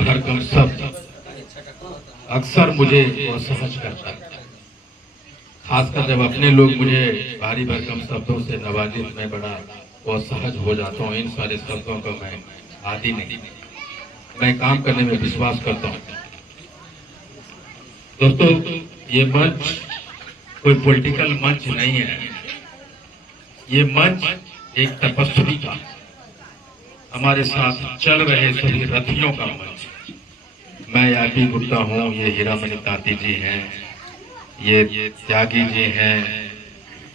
भरकम शब्द अक्सर मुझे असहज करता है, खासकर जब अपने लोग मुझे भारी भरकम शब्दों से नवाजे तो मैं बड़ा असहज हो जाता हूँ। इन सारे शब्दों का मैं आदी नहीं, मैं काम करने में विश्वास करता हूँ। दोस्तों, ये मंच कोई पॉलिटिकल मंच नहीं है, ये मंच एक तपस्वी का, हमारे साथ चल रहे सभी रथियों का मंच। मैं आरपी गुप्ता हूँ, ये हीरामणि तांती जी हैं, ये त्यागी जी हैं,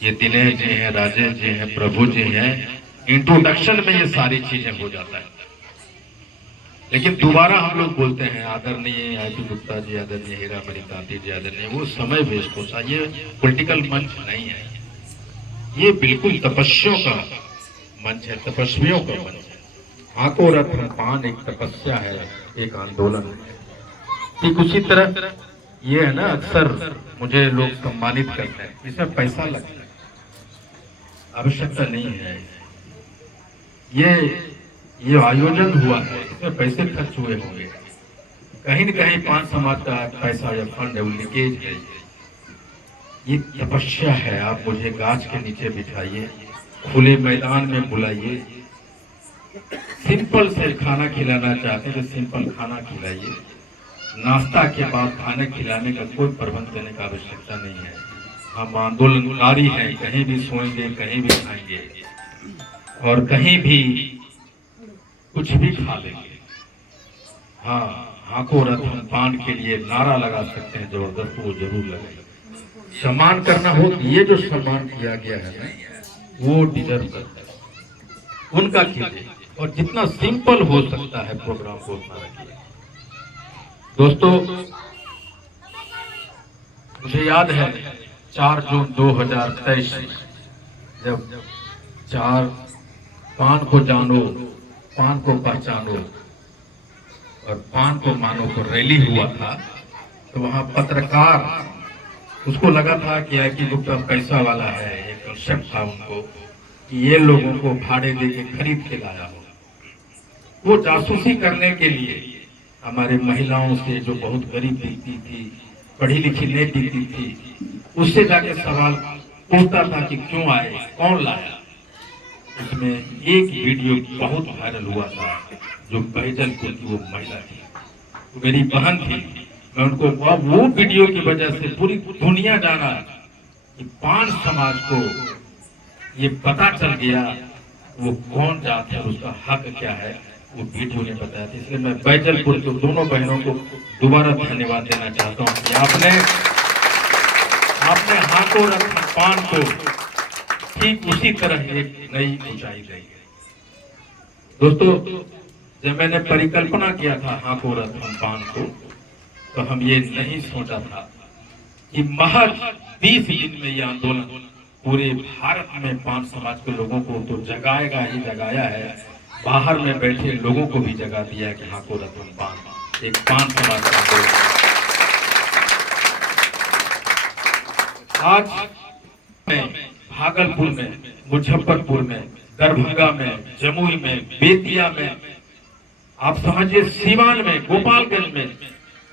ये दिनेश जी हैं, राजेश जी हैं, प्रभु जी हैं। इंट्रोडक्शन में ये सारी चीजें हो जाता है, लेकिन दोबारा हम लोग बोलते हैं आदरणीय आरपी गुप्ता जी, आदरणीय हीरामणि तांती जी, आदरणीय, वो समय वेस्ट होता है। ये पॉलिटिकल मंच नहीं है, ये बिल्कुल तपस्वियों का मंच है, तपस्वियों का मंच है। आंखों रथ पान एक तपस्या है, एक आंदोलन है। ठीक उसी तरह ये है ना, अक्सर मुझे लोग सम्मानित करते हैं, इसमें पैसा लगता है, आवश्यकता नहीं है। ये आयोजन हुआ है, इसमें पैसे खर्च हुए होंगे, कहीं न कहीं पान समाज का पैसा या फंड है, वो लीकेज है। ये तपस्या है। आप मुझे गाछ के नीचे बिठाइए, खुले मैदान में बुलाइए, सिंपल से खाना खिलाना चाहते हैं तो सिंपल खाना खिलाइए। नाश्ता के बाद खाने खिलाने का कोई प्रबंध देने का आवश्यकता नहीं है। हम आंदोलनकारी हैं, कहीं भी सोएंगे, कहीं भी खाएंगे और कहीं भी कुछ भी खा लेंगे। हाँ, आंखों रथ पान के लिए नारा लगा सकते हैं, जबरदस्त, वो जरूर लगे। सम्मान करना हो, ये जो सम्मान किया गया है ना, वो डिजर्व करता है, उनका कीजिए, और जितना सिंपल हो सकता है प्रोग्राम को उतना रखिए। दोस्तों, मुझे याद है 4 जून 2023 जब 4 पान को जानो, पान को पहचानो और पान को मानो को रैली हुआ था, तो वहां पत्रकार, उसको लगा था कि आरपी गुप्ता पैसा वाला है, एक कंसेप्ट था उनको कि ये लोगों को भाड़े देके खरीद के लाया हो। वो जासूसी करने के लिए हमारे महिलाओं से, जो बहुत गरीब दिखती थी, पढ़ी लिखी नहीं दिखती थी, उससे जाके सवाल पूछता था कि क्यों आए, कौन लाया। उसमें एक वीडियो बहुत वायरल हुआ था, जो बैजलपुर की वो महिला थी, वो मेरी बहन थी। मैं उनको, वो वीडियो की वजह से पूरी दुनिया जाना कि पान समाज को ये पता चल गया वो कौन जात है, उसका हक क्या है, वो वीडियो ने बताया था। इसलिए मैं बैजलपुर के दोनों बहनों को दोबारा धन्यवाद देना चाहता हूँ कि आपने हाथों रखा पान को ठीक उसी तरह एक नई ऊंचाई दी। दोस्तों, जब मैंने परिकल्पना किया था हाथों रखा पान को, तो हम ये नहीं सोचा था कि महज 20 दिन में यह आंदोलन पूरे भारत में पान समाज के लोगों को तो जगाएगा ही जगाया है, बाहर में बैठे लोगों को भी जगा दिया कि हाँ को रतन पान एक पान समाज का आंदोलन। आज में भागलपुर में, मुजफ्फरपुर में, दरभंगा में, जमुई में, बेतिया में, आप समझिए सीवान में, गोपालगंज में,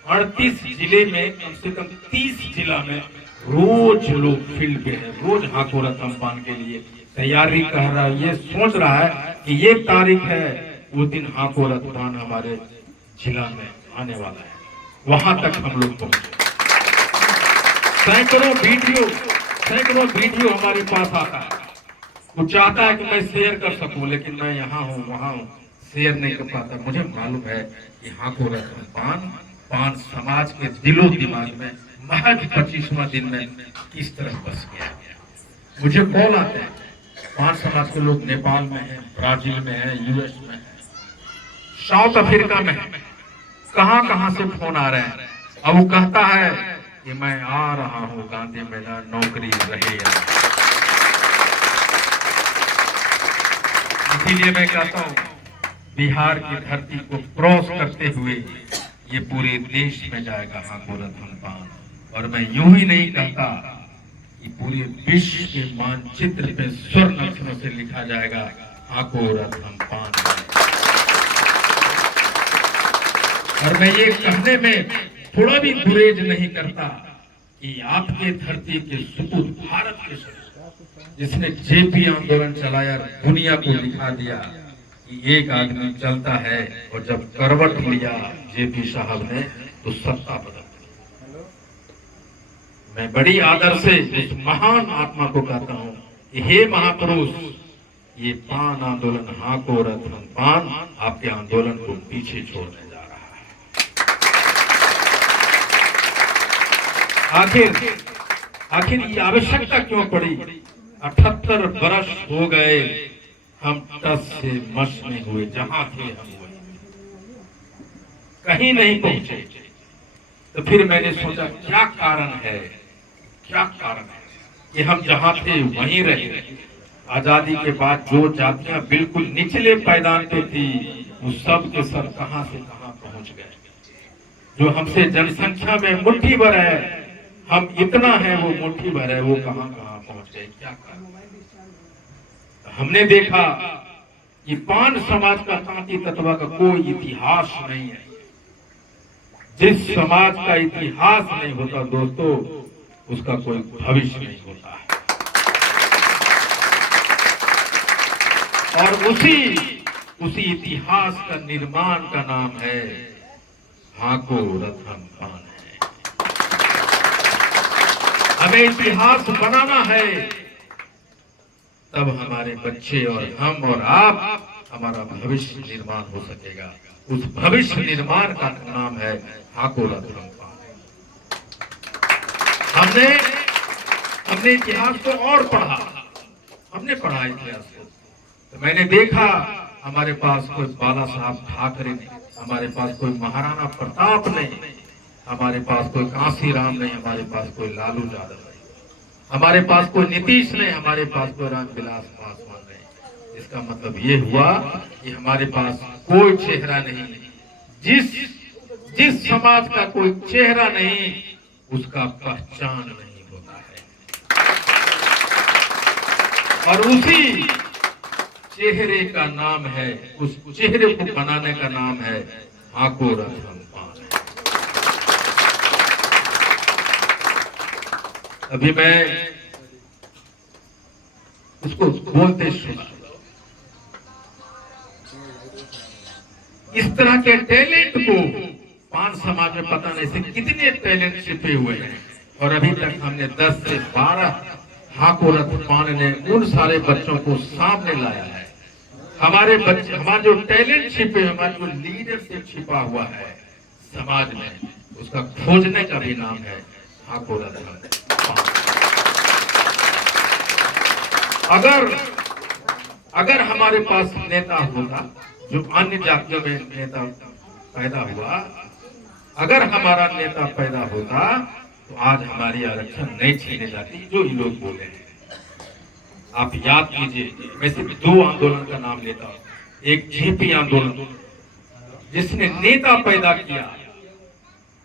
38 जिले में, कम से कम 30 जिला में रोज लोग फील्ड पे है, रोज हाथों रतन पान के लिए तैयारी कर रहा है। ये सोच रहा है कि ये तारीख है, वो दिन हाथों रथ पान हमारे जिला में आने वाला है, वहां तक हम लोग पहुंचे। सैकड़ों वीडियो हमारे पास आता है, वो चाहता है कि मैं शेयर कर सकूं, लेकिन मैं यहाँ हूँ वहां हूँ, शेयर नहीं कर पाता। मुझे मालूम है कि हाथों रथ पान समाज के दिलो दिमाग में महज 25वां दिन में किस तरह बस गया। मुझे कॉल आते हैं, पान समाज के लोग नेपाल में हैं, ब्राजील में हैं, यूएस में हैं, साउथ अफ्रीका में हैं, कहां से फोन आ रहे हैं। अब वो कहता है कि मैं आ रहा हूं गांधी मैदान, नौकरी रहे या। इसीलिए मैं कहता हूं, बिहार की धरती को क्रॉस करते हुए ये पूरे देश में जाएगा हाथों रतन पान। और मैं यूं ही नहीं कहता कि पूरे विश्व के मानचित्र पे स्वर्ण अक्षरों से लिखा जाएगा हाथों रतन पान। और मैं ये कहने में थोड़ा भी गुरेज नहीं करता कि आपके धरती के सुपुत्र भारत के सुपुत्र जिसने जेपी आंदोलन चलाया, दुनिया को दिखा दिया कि एक आदमी चलता है, और जब करवट लिया जेपी साहब ने तो सत्ता बदल गई। मैं बड़ी आदर से उस महान आत्मा को कहता हूँ कि हे महापुरुष, ये पान आंदोलन हाको रतन पान आपके आंदोलन को पीछे छोड़ने जा रहा है। आखिर ये आवश्यकता क्यों पड़ी? 78 वर्ष हो गए, हम टस से मस में हुए, जहां थे हम हुए, कहीं नहीं पहुंचे। तो फिर मैंने सोचा क्या कारण है, क्या कारण है कि हम जहां थे वहीं रहे। आजादी के बाद जो जातियां बिल्कुल निचले पायदान पे थी, वो सब के सब कहां से कहां पहुंच गए। जो हमसे जनसंख्या में मुट्ठी भर है, हम इतना है वो मुट्ठी भर है, वो कहां कहां पहुंच गए, क्या कारण? हमने देखा कि पान समाज का तांती तत्वा का कोई इतिहास नहीं है। जिस समाज का इतिहास नहीं होता दोस्तों, उसका कोई भविष्य नहीं होता है। और उसी इतिहास का निर्माण का नाम है हाको रतन पान है। हमें इतिहास बनाना है, तब हमारे बच्चे और हम और आप, हमारा भविष्य निर्माण हो सकेगा। उस भविष्य निर्माण का नाम है हाको रतन पान। हमने इतिहास को और पढ़ा, हमने पढ़ा इतिहास को, तो मैंने देखा हमारे पास कोई बाला साहब ठाकरे नहीं, हमारे पास कोई महाराणा प्रताप नहीं, हमारे पास कोई कांसीराम नहीं, हमारे पास कोई लालू यादव नहीं, हमारे पास कोई नीतीश नहीं, हमारे पास कोई रामविलास पासवान नहीं। इसका मतलब ये हुआ कि हमारे पास कोई चेहरा नहीं। जिस समाज का कोई चेहरा नहीं, उसका पहचान नहीं होता है। और उसी चेहरे का नाम है, उस चेहरे को बनाने का नाम है हाको रतन पान। अभी मैं उसको बोलते सुना, इस तरह के टैलेंट को पान समाज में पता नहीं से कितने टैलेंट छिपे हुए हैं, और अभी तक हमने 10 से 12 हाको रतन पान ने उन सारे बच्चों को सामने लाया है। हमारे बच्चे, हमारे जो टैलेंट छिपे, हमारे जो लीडरशिप छिपा हुआ है समाज में, उसका खोजने का भी नाम है हाको रतन पान। अगर हमारे पास नेता होता, जो अन्य जातियों में नेता पैदा हुआ, अगर हमारा नेता पैदा होता तो आज हमारी आरक्षण नहीं छीने जाती, जो ये लोग बोले हैं। आप याद कीजिए, मैं सिर्फ 2 आंदोलन का नाम लेता हूं। एक जेपी आंदोलन, जिसने नेता पैदा किया,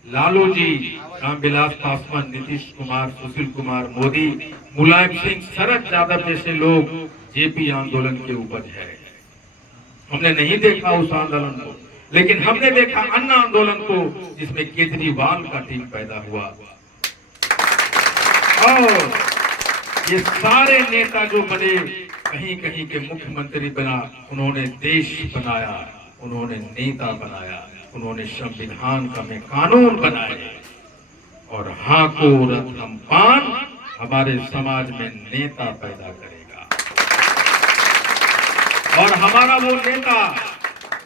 लालू जी, रामविलास पासवान, नीतीश कुमार, सुशील कुमार मोदी, मुलायम सिंह, शरद यादव जैसे लोग जेपी आंदोलन के उपज है। हमने नहीं देखा उस आंदोलन को, लेकिन हमने देखा अन्ना आंदोलन को, जिसमें केजरीवाल का टीम पैदा हुआ। और ये सारे नेता जो बने, कहीं कहीं के मुख्यमंत्री बना, उन्होंने देश बनाया, उन्होंने नेता बनाया, उन्होंने संविधान का में कानून बनाए। और हाको रतन पान हमारे समाज में नेता पैदा करेगा, और हमारा वो नेता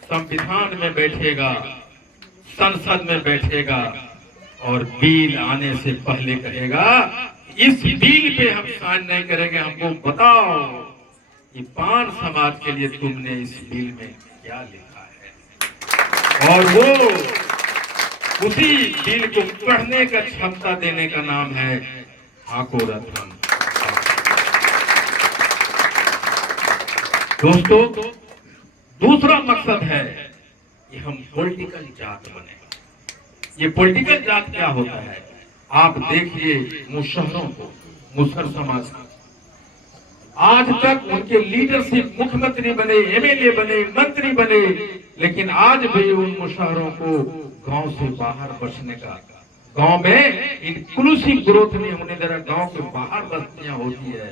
संविधान में बैठेगा, संसद में बैठेगा, और बिल आने से पहले कहेगा इस बिल पे हम साइन नहीं करेंगे, हमको बताओ कि पान समाज के लिए तुमने इस बिल में क्या लिखा है। और वो उसी बिल को पढ़ने का क्षमता देने का नाम है हाको रतन। दोस्तों, दूसरा मकसद है कि हम पॉलिटिकल जात बने। ये पॉलिटिकल जात क्या होता है? आप देखिए मुसहरों को, मुसहर समाज को, आज तक उनके लीडरशिप, मुख्यमंत्री बने, एमएलए बने, मंत्री बने, लेकिन आज भी उन मुशायरों को गांव से बाहर बचने का, गांव में इंक्लूसिव ग्रोथ नहीं होने दे रहा। गांव के बाहर बस्तियां होती है,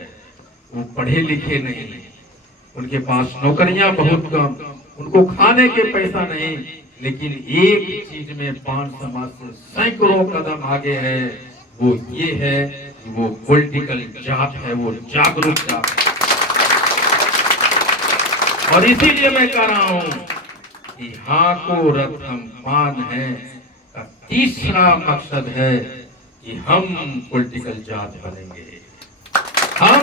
वो पढ़े लिखे नहीं, उनके पास नौकरियां बहुत कम, उनको खाने के पैसा नहीं, लेकिन एक चीज में पान समाज से सैकड़ों कदम आगे है, वो ये है कि वो पॉलिटिकल जात है, वो जागरूक जात है। और इसीलिए मैं कह रहा हूं कि हाँ को रथ हम पान है का तीसरा मकसद है कि हम पॉलिटिकल जात बनेंगे, हम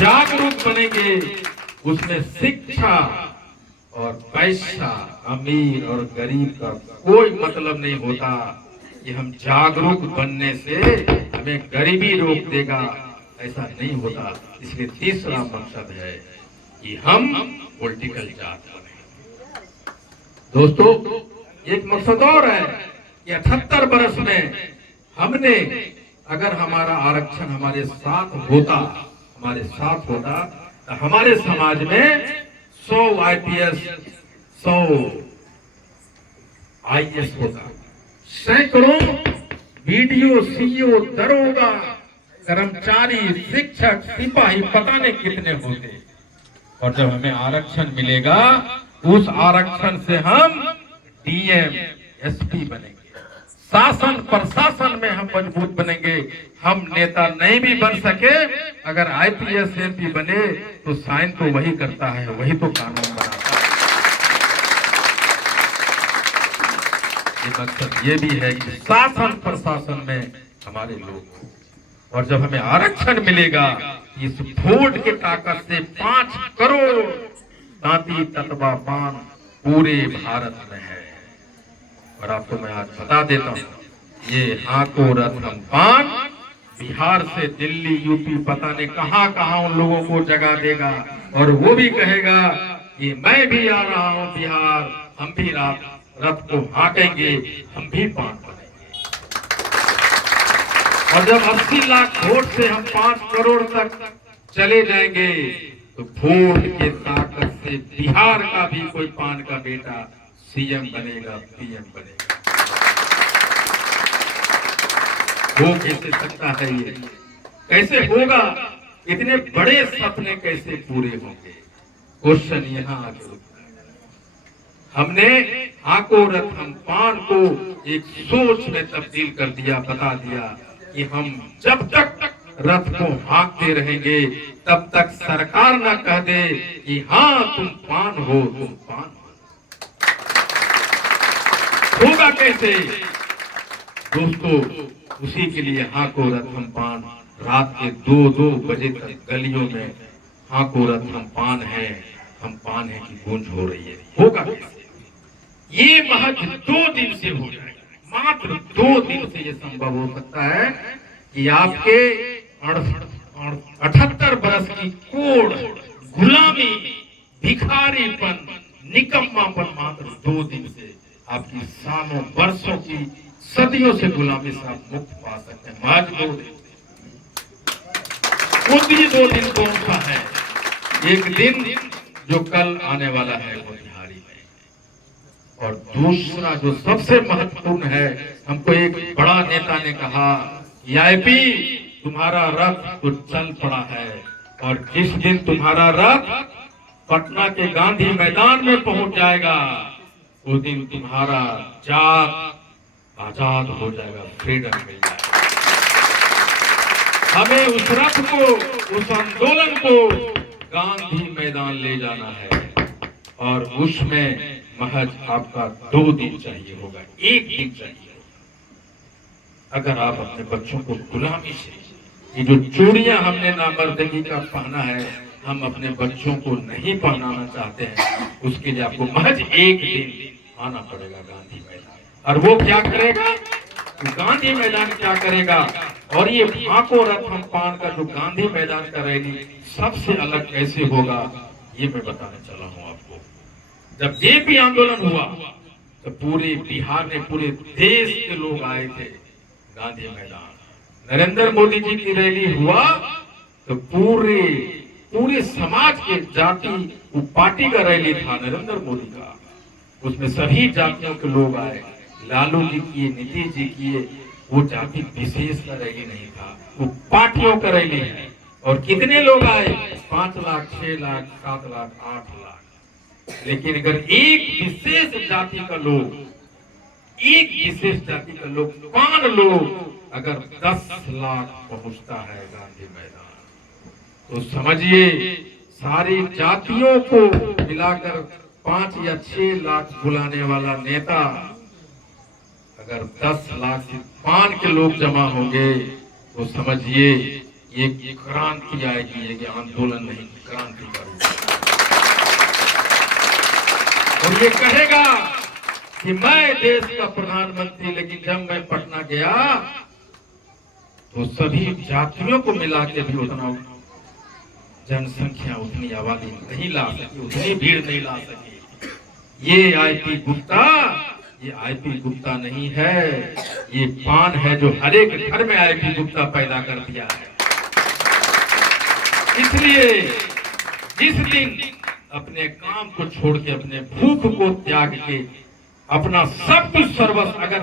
जागरूक बनेंगे। उसमें शिक्षा और पैसा, अमीर और गरीब का कोई मतलब नहीं होता कि हम जागरूक बनने से हमें गरीबी रोक देगा, ऐसा नहीं होता। इसलिए तीसरा मकसद है कि हम पॉलिटिकल जात बने। दोस्तों, एक मकसद और है कि 78 वर्ष में हमने, अगर हमारा आरक्षण हमारे साथ होता तो हमारे समाज में 100 IPS, 100 IAS होता, सैकड़ों BDO, CO, दरोगा, कर्मचारी, शिक्षक, सिपाही, पता नहीं कितने होते। और जब हमें आरक्षण मिलेगा, उस आरक्षण से हम DM, SP बनेंगे, शासन प्रशासन में हम मजबूत बनेंगे। हम नेता नहीं भी बन सके, अगर IPS MP बने तो साइन तो वही करता है, वही तो कानून बनाता है। ये मकसद ये भी है कि शासन प्रशासन में हमारे लोग। और जब हमें आरक्षण मिलेगा, इस वोट के ताकत से 5 करोड़ दांती ततवा पान पूरे भारत में है। और आपको मैं आज बता देता हूँ, ये हाँ को रथ हम पान बिहार से दिल्ली, यूपी, पता नहीं कहाँ उन लोगों को जगा देगा। और वो भी कहेगा कि मैं भी आ रहा हूँ बिहार, हम भी रथ को हाँकेंगे, हम भी पान बनेंगे। और जब 80 लाख वोट से हम 5 करोड़ तक चले जाएंगे, तो वोट के ताकत से बिहार का भी कोई पान का बेटा CM बनेगा, PM बनेगा। हो कैसे सकता है ये? कैसे होगा? इतने बड़े सपने कैसे पूरे होंगे? क्वेश्चन यहाँ आगे होता है। हमने आको रथ हम पान को एक सोच में तब्दील कर दिया, बता दिया कि हम जब तक रथ को हाँकते रहेंगे, तब तक सरकार ना कह दे कि हाँ तुम पान हो, तुम पान हो। होगा कैसे? दोस्तों, उसी के लिए हाँ को रथ हम पान रात के 2-2 बजे तक गलियों में हाँ को रथ हम पान है की गूंज हो रही है। होगा कैसे? ये महज 2 दिन से हो जाएगा, मात्र 2 दिन से ये संभव हो सकता है कि आपके 78 वर्ष की कोड़, गुलामी, भिखारीपन, निकम्मापन मात्र 2 दिन से, आपकी सालों वर्षों की सदियों से गुलामी से आप मुक्त पा सकते हैं। आज 2 दिन, खुद ही 2 दिन कौन सा है? एक दिन जो कल आने वाला है वो बिहारी में। और दूसरा जो सबसे महत्वपूर्ण है, हमको एक बड़ा नेता ने कहा, IP तुम्हारा रथ तो चल पड़ा है, और जिस दिन तुम्हारा रथ पटना के गांधी मैदान में पहुंच जाएगा, उस दिन तुम्हारा जात आजाद हो जाएगा, फ्रीडम मिल जाएगा। हमें उस रथ को, उस आंदोलन को गांधी मैदान ले जाना है, और उसमें महज आपका 2 दिन चाहिए होगा, 1 दिन चाहिए। अगर आप अपने बच्चों को गुलामी से, ये जो चूड़ियां हमने नामर्दगी का पहना है, हम अपने बच्चों को नहीं पहनाना चाहते हैं, उसके लिए आपको महज 1 दिन आना पड़ेगा गांधी मैदान। और वो क्या करेगा? गांधी मैदान क्या करेगा? और ये आको रथ हम पान का जो गांधी मैदान का रैली सबसे अलग कैसे होगा, ये मैं बताने चला हूं आपको। जब JP आंदोलन हुआ तो पूरे बिहार में, पूरे देश के लोग आए थे गांधी मैदान। नरेंद्र मोदी जी की रैली हुआ तो पूरे पूरे समाज के जाति, वो पार्टी का रैली था नरेंद्र मोदी का, उसमें सभी जातियों के लोग आए, लालू जी किए, नीतीश जी किए, वो जाति विशेष का रैली नहीं था, वो पार्टियों का रैली है। और कितने लोग आए? 5 लाख, 6 लाख, 7 लाख, 8 लाख। लेकिन अगर एक विशेष जाति का लोग, एक विशेष जाति का लोग, 5 लोग अगर 10 लाख पहुंचता है गांधी मैदान, तो समझिए सारी जातियों को मिलाकर 5 या 6 लाख बुलाने वाला नेता, अगर 10 लाख से पान के लोग जमा होंगे तो समझिए ये क्रांति आएगी, ये आंदोलन नहीं, क्रांति का रूप। और ये कहेगा कि मैं देश का प्रधानमंत्री, लेकिन जब मैं पटना गया तो सभी जातियों को मिला के भी उतना जनसंख्या, उतनी आबादी नहीं ला सकी, उतनी भीड़ नहीं ला सकी। ये आईपी गुप्ता, ये आईपी गुप्ता नहीं है, ये पान है जो हर एक घर में आईपी गुप्ता पैदा कर दिया है। इसलिए जिस दिन अपने काम को छोड़ के, अपने भूख को त्याग के, अपना सब कुछ सर्वस्व, अगर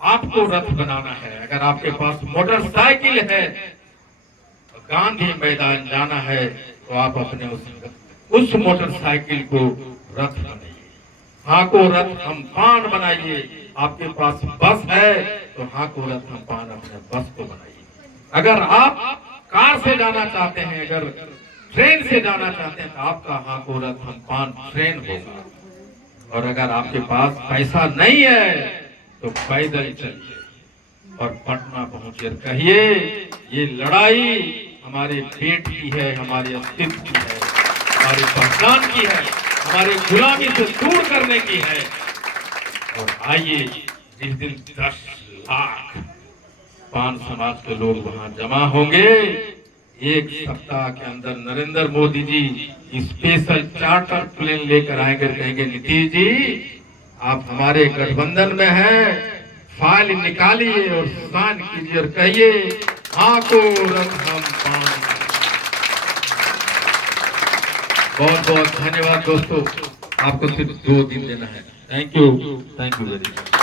आपको रथ बनाना है, अगर आपके पास मोटरसाइकिल है, गांधी मैदान जाना है, तो आप अपने उस मोटरसाइकिल को रथ बनाइए, हाँ को रथ हम पान बनाइए। आपके पास बस है तो हाँ को रथ हम पान अपने बस को बनाइए। अगर आप कार से जाना चाहते हैं, अगर ट्रेन से जाना चाहते हैं, तो आपका हाँ को रथ हम पान ट्रेन होगा। और अगर आपके पास पैसा नहीं है तो पैदल चलिए और पटना पहुंचिए, कहिए ये लड़ाई हमारे पेट की है, हमारे अस्तित्व की है, हमारी पहचान की है, हमारे गुलामी से दूर करने की है। और आइए जिस दिन 10 लाख पान समाज के लोग वहां जमा होंगे, एक सप्ताह के अंदर Narendra Modi ji special charter plane लेकर आएंगे, कहेंगे नीतीश जी आप हमारे गठबंधन में हैं, फाइल निकालिए और साइन कीजिए और कहिए हाँ को रथ हम पान। बहुत बहुत धन्यवाद दोस्तों, आपको सिर्फ 2 दिन देना है। Thank you very much.